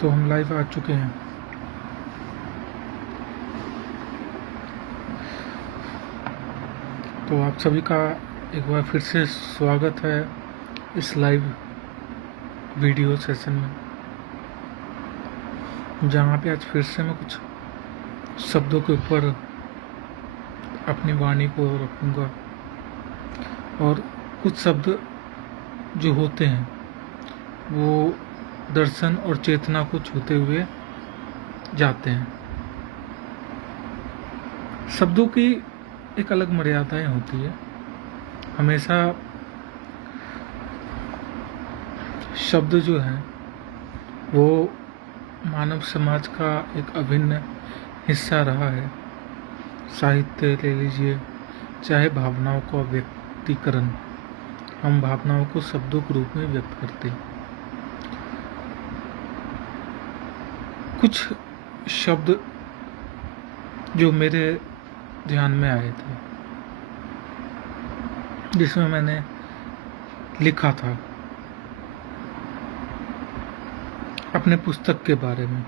तो हम लाइव आ चुके हैं। तो आप सभी का एक बार फिर से स्वागत है इस लाइव वीडियो सेशन में, जहाँ पे आज फिर से मैं कुछ शब्दों के ऊपर अपनी वाणी को रखूँगा और कुछ शब्द जो होते हैं वो दर्शन और चेतना को छूते हुए जाते हैं। शब्दों की एक अलग मर्यादाएं होती है। हमेशा शब्द जो है वो मानव समाज का एक अभिन्न हिस्सा रहा है। साहित्य ले लीजिए, चाहे भावनाओं का व्यक्तीकरण, हम भावनाओं को शब्दों के रूप में व्यक्त करते हैं। कुछ शब्द जो मेरे ध्यान में आए थे, जिसमें मैंने लिखा था अपने पुस्तक के बारे में।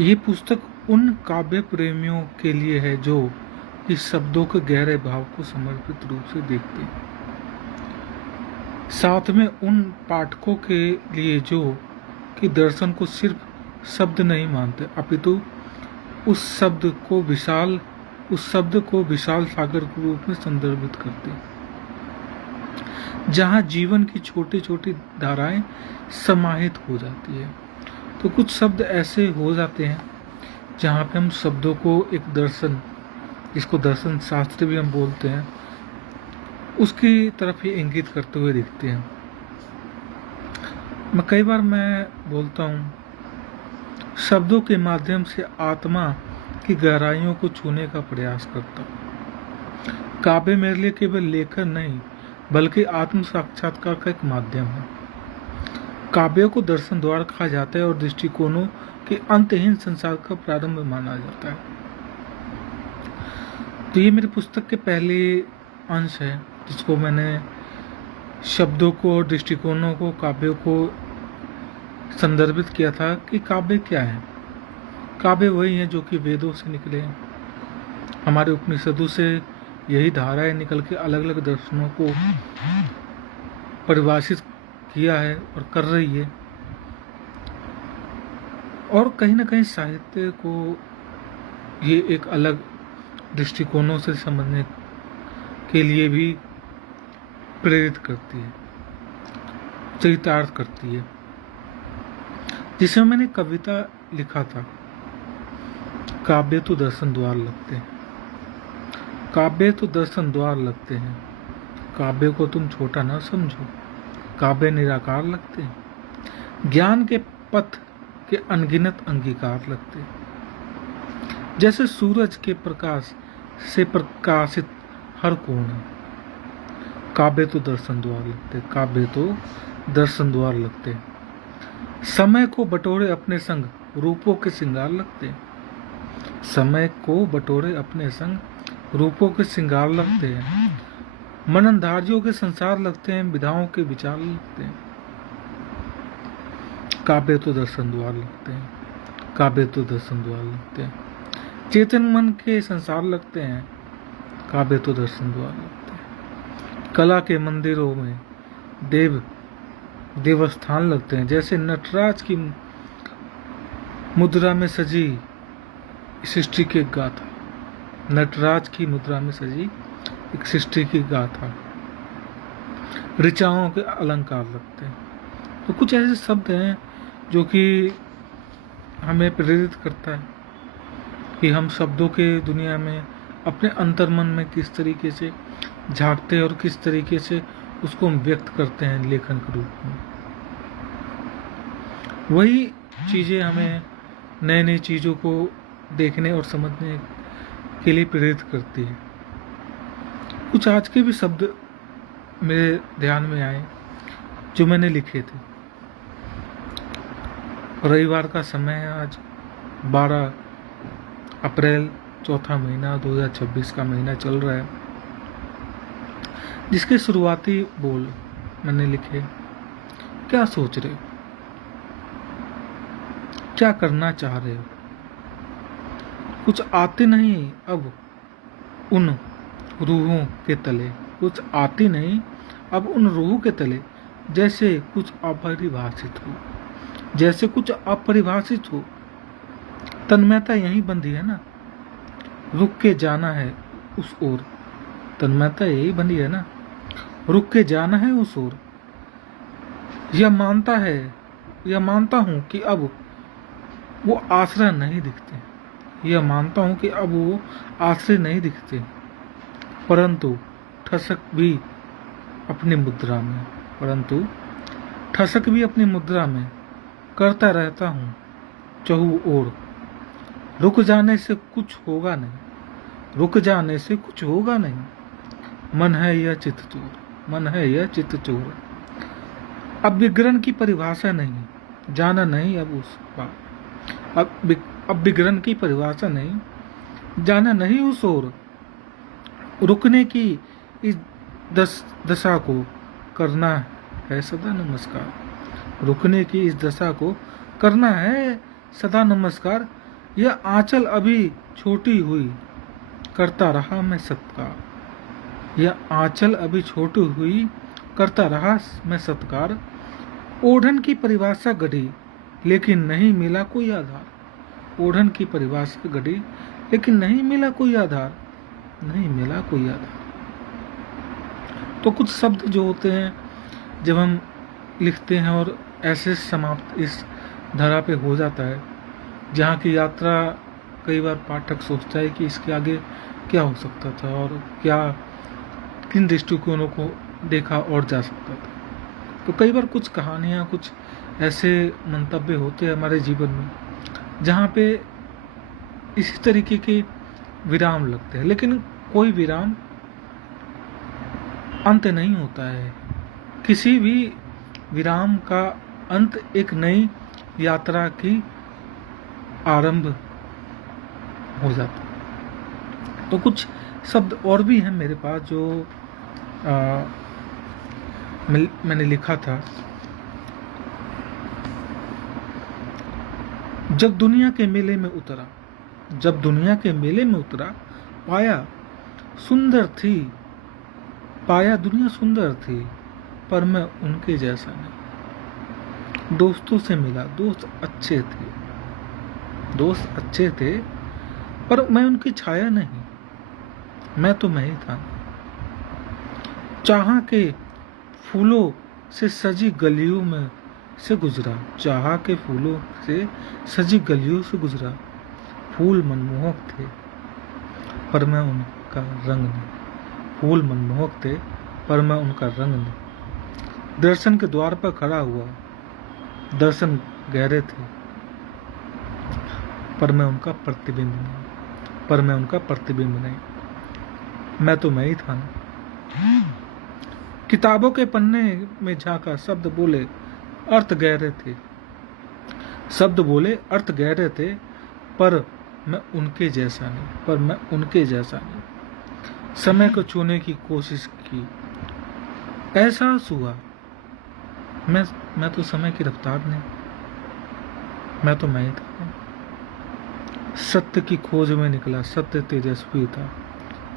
ये पुस्तक उन काव्य प्रेमियों के लिए है जो इस शब्दों के गहरे भाव को समर्पित रूप से देखते हैं, साथ में उन पाठकों के लिए जो कि दर्शन को सिर्फ शब्द नहीं मानते, अपितु उस शब्द को विशाल सागर के रूप में संदर्भित करते हैं, जहाँ जीवन की छोटी छोटी धाराएं समाहित हो जाती है। तो कुछ शब्द ऐसे हो जाते हैं जहाँ पे हम शब्दों को एक दर्शन, जिसको दर्शन शास्त्र भी हम बोलते हैं, उसकी तरफ ही इंगित करते हुए दिखते हैं। कई बार मैं बोलता हूँ, शब्दों के माध्यम से आत्मा की गहराइयों को छूने का प्रयास करता हूँ। काव्य मेरे लिए केवल लेखन नहीं, बल्कि आत्म साक्षात्कार का एक माध्यम है। काव्यों को दर्शन द्वार कहा जाता है और दृष्टिकोणों के अंतहीन संसार का प्रारंभ माना जाता है। तो ये मेरी पुस्तक के पहले अंश है, जिसको मैंने शब्दों को, दृष्टिकोणों को, काव्यों को संदर्भित किया था कि काव्य क्या है। काव्य वही है जो कि वेदों से निकले, हमारे उपनिषदों से यही धाराएं निकल के अलग अलग दर्शनों को परिभाषित किया है और कर रही है। और कहीं ना कहीं साहित्य को ये एक अलग दृष्टिकोणों से समझने के लिए भी प्रेरित करती है, चरितार्थ करती है। जिसमें मैंने कविता लिखा था, काव्य तो दर्शन द्वार लगते हैं, काव्य तो दर्शन द्वार लगते हैं, काव्य को तुम छोटा न समझो, काव्य निराकार लगते हैं, ज्ञान के पथ के अनगिनत अंगीकार लगते हैं, जैसे सूरज के प्रकाश से प्रकाशित हर कोण। काव्य तो दर्शन द्वार लगते, काव्य तो दर्शन द्वार लगते। समय को बटोरे अपने संग रूपों के श्रृंगार लगते, समय को बटोरे अपने संग रूपों के श्रृंगार लगते हैं, मननधारियों के संसार लगते हैं, विधाओं के विचार लगते हैं। काव्य तो दर्शन द्वार लगते हैं, काव्य तो दर्शन द्वार लगते हैं, चेतन मन के संसार लगते हैं, काव्य तो दर्शन द्वार लगते हैं। कला के मंदिरों में देवस्थान लगते हैं, जैसे नटराज की मुद्रा में सजी सृष्टि की गाथा, नटराज की मुद्रा में सजी एक सृष्टि की गाथा, ऋचाओं के अलंकार लगते हैं। तो कुछ ऐसे शब्द हैं जो कि हमें प्रेरित करता है कि हम शब्दों के दुनिया में अपने अंतर्मन में किस तरीके से झांकते हैं और किस तरीके से उसको हम व्यक्त करते हैं लेखन के रूप में। वही चीज़ें हमें नए नई चीज़ों को देखने और समझने के लिए प्रेरित करती है। कुछ आज के भी शब्द मेरे ध्यान में आए जो मैंने लिखे थे। रविवार का समय है, आज 12 अप्रैल, चौथा महीना 2026 का महीना चल रहा है, जिसके शुरुआती बोल मैंने लिखे क्या सोच रहे हो, क्या करना चाह रहे हो? कुछ आते नहीं अब उन रूहों के तले, कुछ आती नहीं अब उन रूहों के तले, जैसे कुछ अपरिभाषित हो, जैसे कुछ अपरिभाषित हो। तन्मयता यहीं बंधी है ना, रुक के जाना है उस ओर। तन्मयता यही बंधी है ना, रुक के जाना है उस ओर। यह मानता हूं कि अब वो आश्रय नहीं दिखते, यह मानता हूं कि अब वो आश्रय नहीं दिखते, परंतु ठसक भी अपनी मुद्रा में, परंतु ठसक भी अपनी मुद्रा में करता रहता हूं चहु ओर। रुक जाने से कुछ होगा नहीं, रुक जाने से कुछ होगा नहीं। मन है यह चित्त चोर, मन है यह चित्त चोर। अब विग्रहण की परिभाषा नहीं, जाना नहीं अब उस पार। अब विग्रहण की परिभाषा नहीं, जाना नहीं उस ओर। रुकने की इस दशा को करना है सदा नमस्कार, रुकने की इस दशा को करना है सदा नमस्कार। यह आंचल अभी छोटी हुई करता रहा मैं सत्कार, यह आंचल अभी छोटी हुई करता रहा मैं सत्कार। ओढ़न की परिभाषा गढ़ी लेकिन नहीं मिला कोई आधार, ओढ़न की परिभाषा गढ़ी लेकिन नहीं मिला कोई आधार, नहीं मिला कोई आधार। तो कुछ शब्द जो होते हैं जब हम लिखते हैं और ऐसे समाप्त इस धरा पे हो जाता है, जहाँ की यात्रा कई बार पाठक सोचता है कि इसके आगे क्या हो सकता था और क्या किन दृष्टिकोणों को देखा और जा सकता था। तो कई बार कुछ कहानियाँ, कुछ ऐसे मंतव्य होते हैं हमारे जीवन में जहाँ पे इसी तरीके के विराम लगते हैं, लेकिन कोई विराम अंत नहीं होता है। किसी भी विराम का अंत एक नई यात्रा की आरंभ हो जाता है। तो कुछ शब्द और भी हैं मेरे पास जो मैंने लिखा था। जब दुनिया के मेले में उतरा, जब दुनिया के मेले में उतरा, पाया सुंदर थी, पाया दुनिया सुंदर थी, पर मैं उनके जैसा नहीं। दोस्तों से मिला, दोस्त अच्छे थे, दोस्त अच्छे थे, पर मैं उनकी छाया नहीं, मैं तो मैं ही था। चाह के फूलों से सजी गलियों में से गुजरा, चाह के फूलों से सजी गलियों से गुजरा। फूल मनमोहक थे पर मैं उनका रंग नहीं, फूल मनमोहक थे पर मैं उनका रंग नहीं। दर्शन के द्वार पर खड़ा हुआ, दर्शन गहरे थे पर मैं उनका प्रतिबिंब नहीं, पर मैं उनका प्रतिबिंब नहीं, मैं तो मैं ही था ना। किताबों के पन्ने में झांका, शब्द बोले अर्थ गहरे थे, शब्द बोले अर्थ गहरे थे, पर मैं उनके जैसा नहीं, पर मैं उनके जैसा नहीं। समय को छूने की कोशिश की, एहसास हुआ मैं तो समय की रफ्तार नहीं, मैं तो मैं ही था। सत्य की खोज में निकला, सत्य तेजस्वी था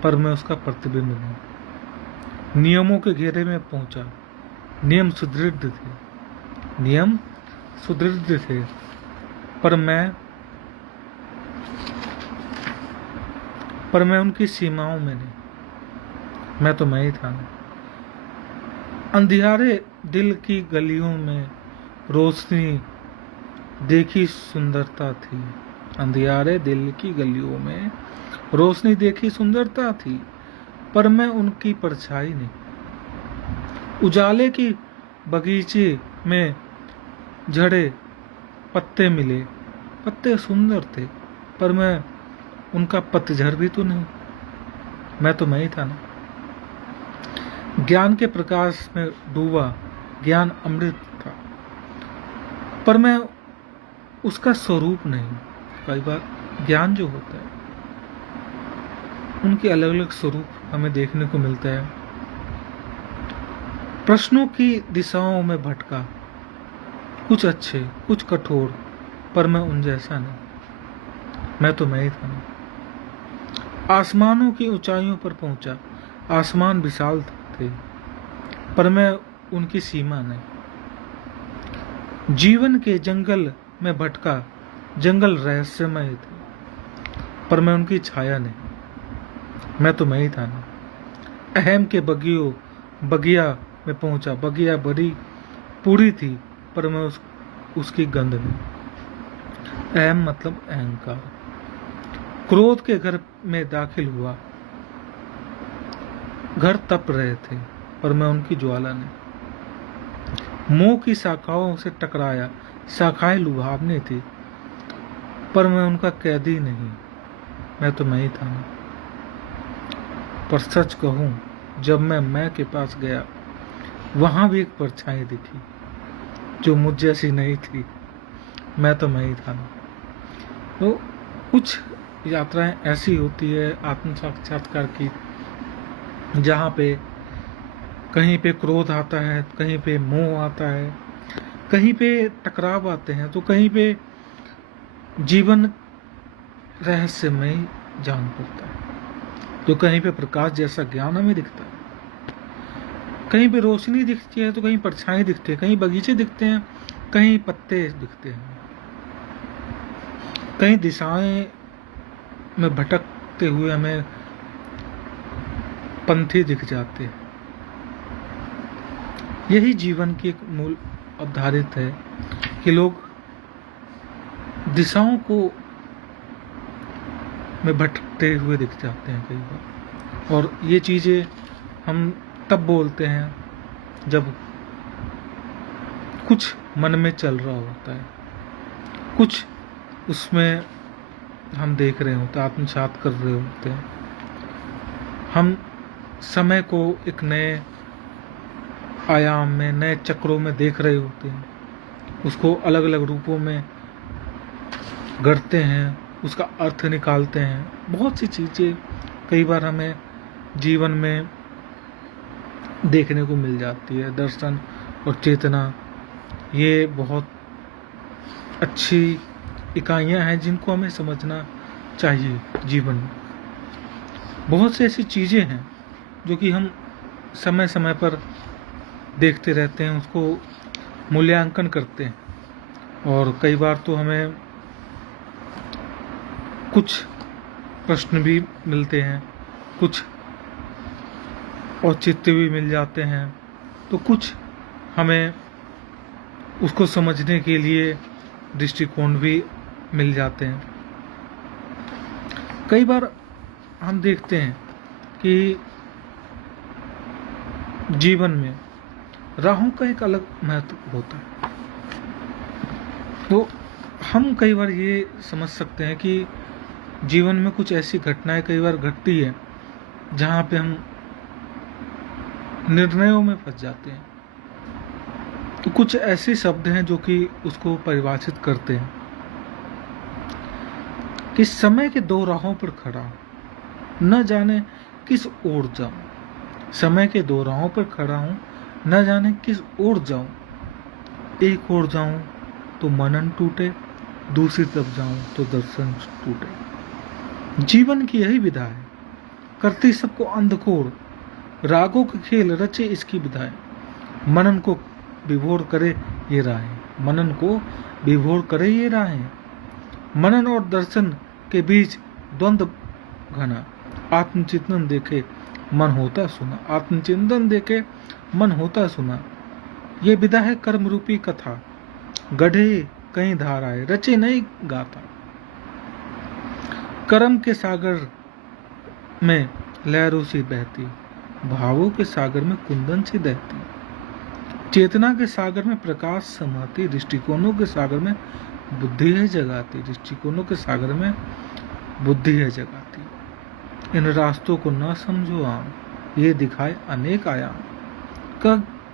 पर मैं उसका प्रतिबिंब नहीं। नियमों के घेरे में पहुंचा, नियम सुदृढ़ थे, नियम सुदृढ़ थे, पर मैं उनकी सीमाओं में नहीं, मैं तो मैं ही था। अंधियारे दिल की गलियों में रोशनी देखी सुंदरता थी, अंधियारे दिल की गलियों में रोशनी देखी सुंदरता थी, पर मैं उनकी परछाई नहीं। उजाले की बगीचे में झड़े पत्ते मिले, पत्ते सुंदर थे, पर मैं उनका पतझड़ भी तो नहीं, मैं तो मैं ही था ना। ज्ञान के प्रकाश में डूबा, ज्ञान अमृत था, पर मैं उसका स्वरूप नहीं। कई बार ज्ञान जो होता है उनके अलग अलग स्वरूप हमें देखने को मिलता है। प्रश्नों की दिशाओं में भटका, कुछ अच्छे, कुछ कठोर, पर मैं उन जैसा नहीं। मैं तो मैं ही था ना। आसमानों की ऊंचाइयों पर पहुंचा, आसमान विशाल थे, पर मैं उनकी सीमा नहीं। जीवन के जंगल में भटका, जंगल रहस्यमय थे, पर मैं उनकी छाया नहीं। मैं तो मैं ही था ना। अहम के बगिया में पहुंचा, बगिया बड़ी पूरी थी, पर मैं उसकी गंध नहीं। अहम मतलब अहंकार। क्रोध के घर में दाखिल हुआ, घर तप रहे थे, पर मैं उनकी ज्वाला नहीं। मोह की शाखाओं से टकराया, शाखाएं लुभावनी थी, पर मैं उनका कैदी नहीं। मैं तो मैं ही था ना। पर सच कहूं, जब मैं के पास गया, वहां भी एक परछाई दिखी जो मुझ जैसी नहीं थी। मैं तो मैं ही था ना। तो कुछ यात्राएं ऐसी होती है आत्म साक्षात्कार की, जहाँ पे कहीं पे क्रोध आता है, कहीं पे मोह आता है, कहीं पे टकराव आते हैं, तो कहीं पे जीवन रहस्यमय जान पड़ता है, तो कहीं पे प्रकाश जैसा ज्ञान हमें दिखता है, कहीं पे रोशनी दिखती है, तो कहीं परछाई दिखती है, कहीं बगीचे दिखते हैं, कहीं पत्ते दिखते हैं, कहीं दिशाएं में भटकते हुए हमें पंथी दिख जाते हैं। यही जीवन की एक मूल अवधारित है कि लोग दिशाओं को में भटकते हुए दिख जाते हैं कई बार। और ये चीज़ें हम तब बोलते हैं जब कुछ मन में चल रहा होता है, कुछ उसमें हम देख रहे होते हैं, आत्मसात कर रहे होते हैं, हम समय को एक नए आयाम में, नए चक्रों में देख रहे होते हैं, उसको अलग अलग रूपों में गढ़ते हैं, उसका अर्थ निकालते हैं। बहुत सी चीज़ें कई बार हमें जीवन में देखने को मिल जाती है। दर्शन और चेतना, ये बहुत अच्छी इकाइयाँ हैं जिनको हमें समझना चाहिए जीवन में। बहुत सी ऐसी चीज़ें हैं जो कि हम समय समय पर देखते रहते हैं, उसको मूल्यांकन करते हैं, और कई बार तो हमें कुछ प्रश्न भी मिलते हैं, कुछ औचित्य भी मिल जाते हैं, तो कुछ हमें उसको समझने के लिए दृष्टिकोण भी मिल जाते हैं। कई बार हम देखते हैं कि जीवन में राहों का एक अलग महत्व होता है। तो हम कई बार ये समझ सकते हैं कि जीवन में कुछ ऐसी घटनाएं कई बार घटती है जहाँ पे हम निर्णयों में फंस जाते हैं। तो कुछ ऐसे शब्द हैं जो कि उसको परिभाषित करते हैं कि समय के दो राहों पर खड़ा हूं, न जाने किस ओर जाऊं। समय के दो राहों पर खड़ा हूं, न जाने किस ओर जाऊं। एक ओर जाऊं तो मनन टूटे, दूसरी तरफ जाऊं तो दर्शन टूटे। जीवन की यही विधा है, करती सबको अंधकोर, रागों के खेल रचे इसकी विधाएं। मनन को विभोर करे ये राहें, मनन को विभोर करे ये राहें। मनन और दर्शन के बीच द्वंद्व घना, आत्मचिंतन देखे मन होता सुना। आत्मचिंतन देखे मन होता सुना, ये विधा है कर्म रूपी कथा। गढ़े कहीं धाराएं, रचे नहीं गाथा। कर्म के सागर में लहरों सी बहती, भावों के सागर में कुंदन सी दहती। चेतना के सागर में प्रकाश समाती, दृष्टिकोणों के सागर में बुद्धि है जगाती। दृष्टिकोणों के सागर में बुद्धि है जगाती। इन रास्तों को न समझो आम, ये दिखाए अनेक आयाम।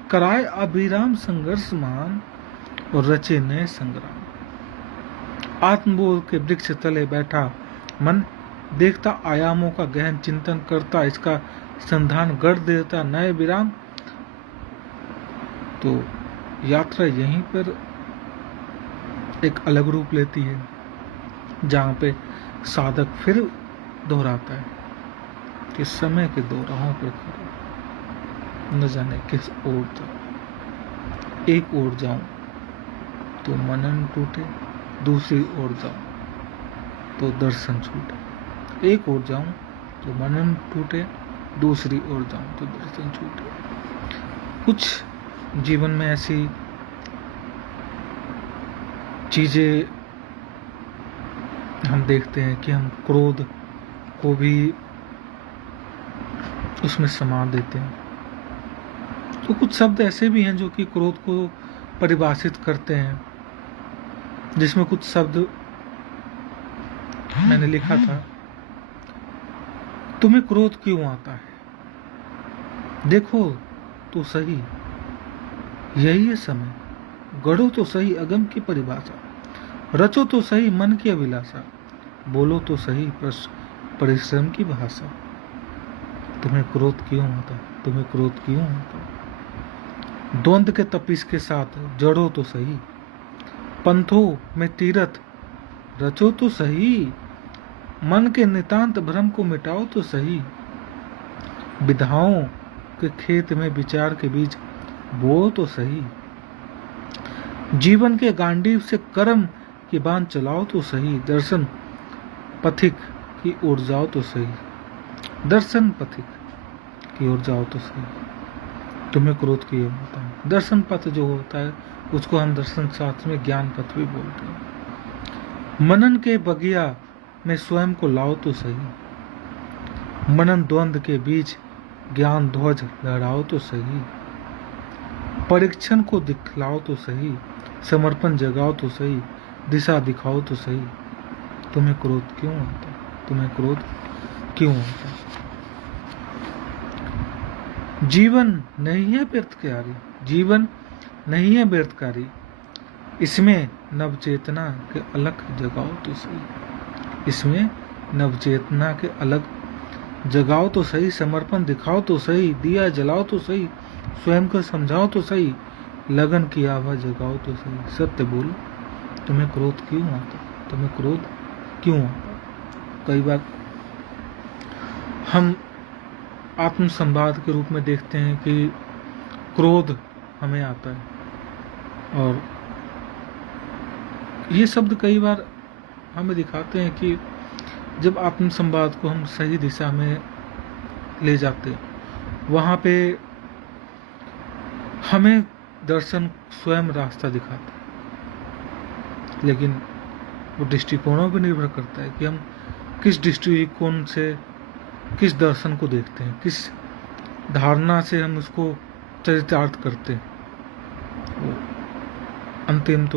कराए अभिराम संघर्ष महान, और रचे नए संग्राम। आत्मबोध के वृक्ष तले बैठा मन, देखता आयामों का गहन चिंतन करता, इसका संधान गढ़ देता नए विराम। तो यात्रा यहीं पर एक अलग रूप लेती है, जहाँ पे साधक फिर दोहराता है कि समय के दो राहों पर खड़ा, न जाने किस ओर जाऊं। एक ओर जाऊं तो मनन टूटे, दूसरी ओर जाऊं तो दर्शन छूटे। एक ओर जाऊं तो मनन टूटे, दूसरी ओर जाऊं तो दर्शन छूटे। कुछ जीवन में ऐसी चीजें हम देखते हैं कि हम क्रोध को भी उसमें समा देते हैं। तो कुछ शब्द ऐसे भी हैं जो कि क्रोध को परिभाषित करते हैं, जिसमें कुछ शब्द मैंने लिखा था। तुम्हें क्रोध क्यों आता है? देखो तो सही, यही है समय। गढ़ो तो सही अगम की परिभाषा, रचो तो सही मन की अभिलाषा, बोलो तो सही परिश्रम की भाषा। तुम्हें क्रोध क्यों आता? तुम्हें क्रोध क्यों आता? द्वंद्व के तपिश के साथ जड़ो तो सही, पंथों में तीरथ रचो तो सही, मन के नितांत भ्रम को मिटाओ तो सही। विधाओं के खेत में विचार के बीज बो तो सही, जीवन के गांडीव से कर्म की बांध चलाओ तो सही। दर्शन पथिक की ओर जाओ तो सही, दर्शन पथिक की ओर जाओ तो सही। तुम्हें क्रोध क्यों होता है? दर्शन पथ जो होता है उसको हम दर्शन शास्त्र में ज्ञान पथ भी बोलते हैं। मनन के बगिया में स्वयं को लाओ तो सही, मनन द्वंद्व के बीच ज्ञान ध्वज लहराओ तो सही। परीक्षण को दिखलाओ तो सही, समर्पण जगाओ तो सही, दिशा दिखाओ तो सही। तुम्हें क्रोध क्यों आता? तुम्हें क्रोध क्यों आता? जीवन नहीं है व्यर्थकारी, जीवन नहीं है व्यर्थकारी, इसमें नवचेतना के अलग जगाओ तो सही। इसमें नवचेतना के अलग जगाओ तो सही, समर्पण दिखाओ तो सही, दिया जलाओ तो सही, स्वयं को समझाओ तो सही, लगन की आभा जगाओ तो सही। सत्य बोलो, तुम्हें क्रोध क्यों आता? तुम्हें क्रोध क्यों आता? कई बार हम आत्म संवाद के रूप में देखते हैं कि क्रोध हमें आता है, और ये शब्द कई बार हमें दिखाते हैं कि जब आत्म संवाद को हम सही दिशा में ले जाते हैं, वहाँ पे हमें दर्शन स्वयं रास्ता दिखाता है। लेकिन वो दृष्टिकोणों पर निर्भर करता है कि हम किस दृष्टिकोण से किस दर्शन को देखते हैं, किस धारणा से हम उसको चरितार्थ करते हैं। अंतिम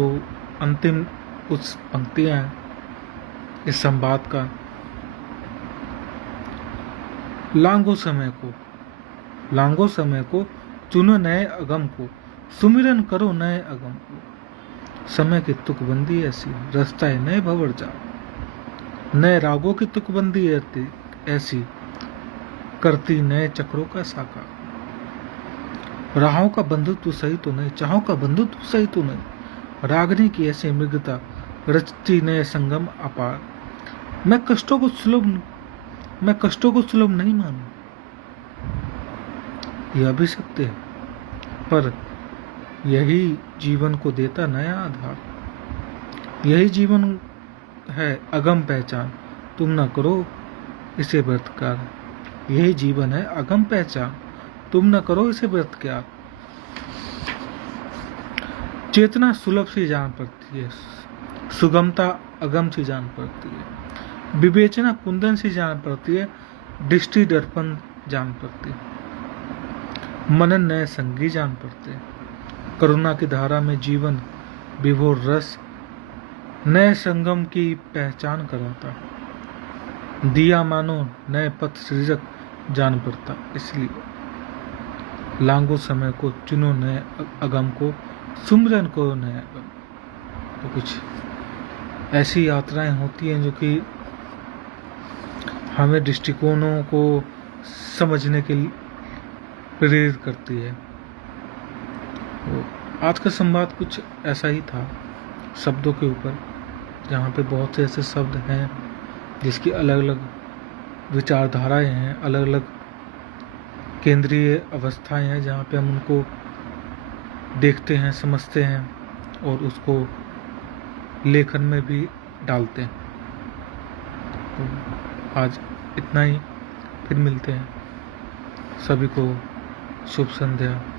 कुछ पंक्तियां हैं इस संवाद का। लांघो समय को, चुनो नए अगम को, सुमिरन करो नए अगम को। समय की तुकबंदी ऐसी, रास्ता है नए भंवर जाओ। नए रागों की तुकबंदी ऐसी, करती नए चक्रों का साकार। राहों का बंधुत्व सही तो नहीं, चाहों का बंधुत्व सही तो नहीं। रागनी की ऐसी मृगता, रचती नए संगम अपार। मैं कष्टों को सुलभ नहीं मानू, यह भी सत्य है, पर यही जीवन को देता नया आधार। यही जीवन है अगम पहचान, तुम न करो इसे व्यर्थकार। यही जीवन है अगम पहचान, तुम न करो इसे व्यर्थकार। चेतना सुलभ सी जान पड़ती है, सुगमता अगम सी जान पड़ती है, विवेचना कुंदन सी जान पड़ती है, दृष्टि दर्पण जान पड़ती है, मनन नए संगी जान पड़ते हैं। करुणा की धारा में जीवन विभोर रस नए संगम की पहचान कराता, दिया मानो नए पथ सृजक जान पड़ता। इसलिए लांघो समय को, चुनो नए अगम को, सुमिरन को नए अगम। तो कुछ ऐसी यात्राएं होती हैं जो कि हमें दृष्टिकोणों को समझने के लिए प्रेरित करती है। तो आज का संवाद कुछ ऐसा ही था। शब्दों के ऊपर, जहाँ पे बहुत से ऐसे शब्द हैं जिसकी अलग अलग विचारधाराएं हैं, अलग अलग केंद्रीय अवस्थाएं हैं, जहाँ पे हम उनको देखते हैं, समझते हैं और उसको लेखन में भी डालते हैं। तो आज इतना ही, फिर मिलते हैं। सभी को शुभ संध्या।